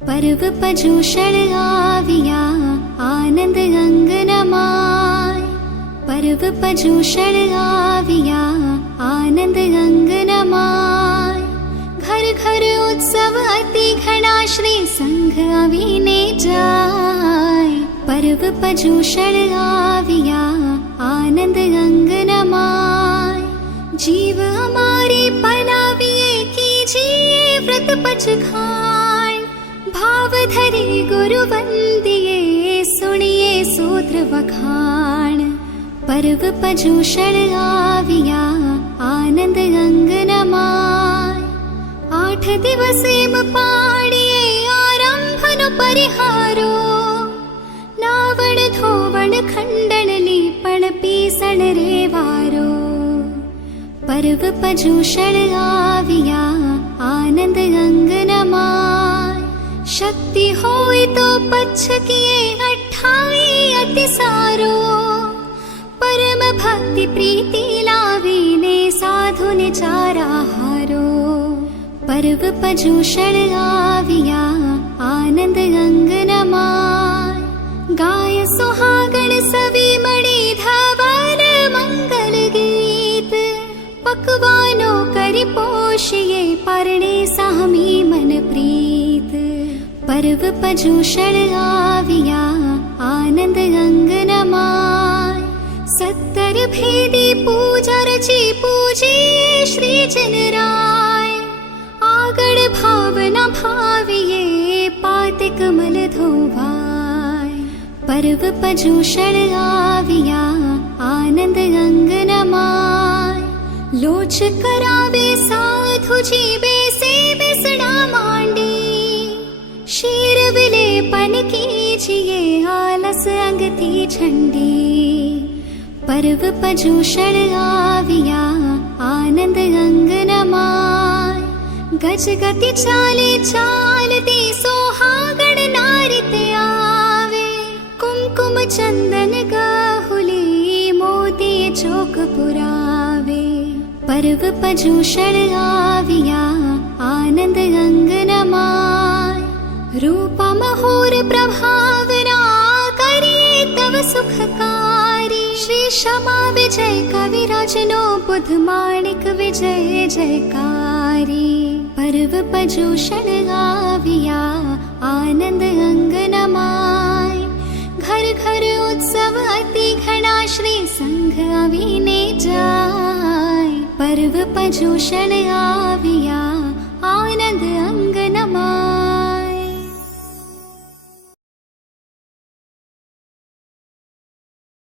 पर्व पजूषण आविया आनंद अंगनमाय। पर्व पजूषण आविया आनंद अंगनमाय। घर घर उत्सव अति घना श्री संघ आवीने जाय। पर्व पजूषण आविया आनंद अंगनमाय। जीव हमारी पलाविए कीजिए व्रत पचखान। भाव धरी गुरु वंदिए सुनिए सूत्र वखान। पर्व पजूषण आविया आनंद अंगनमाय। 8 दिवसेम पाडिये आरंभनु परिहारो। नावण धोवण खंडन लीपण पीसण रेवारो। पर्व पजूषण आविया आनंद अंगनमाय। शक्ति होई तो पच्छ किए 28 अति सारो। परम भक्ति प्रीति लावीने साधु ने चारा हारो। पर्व पजूषण आविया आनंद अंगनमाय। गाय सुहागण सवी मणि धवल मंगल गीत। पकवानो करि पोषिए परणे सामी मन प्रीत। पर्व पजूषण आविया आनंद अंगनमाय। 70 भेदी पूजा रची पूजिए श्री जनराय। आगण भावना भाविए पाति कमल धोवाय। पर्व पजूषण आविया आनंद अंगनमाय। लोच करावे साधु जी बेसे बेसड़ा मांडी। शीर विलेपन कीजिए आलस अंगती झंडी। पर्व पजूषण आविया आनंद अंगनमाय। गज गति चाले चालती सोहागण नारित आवे। कुमकुम चंदन गाहुली मोती चौक पुरावे। पर्व पजूषण आविया आनंद अंगनमाय। रूप महोर प्रभावना करिए तव सुखकारी। श्री क्षमा विजय कविराजनो बुध माणिक विजय जयकारी। पर्व पजूषण आविया आनंद अंगनमाय। घर घर उत्सव अति घना श्री संघ आवीने जाय। पर्व पजूषण आविया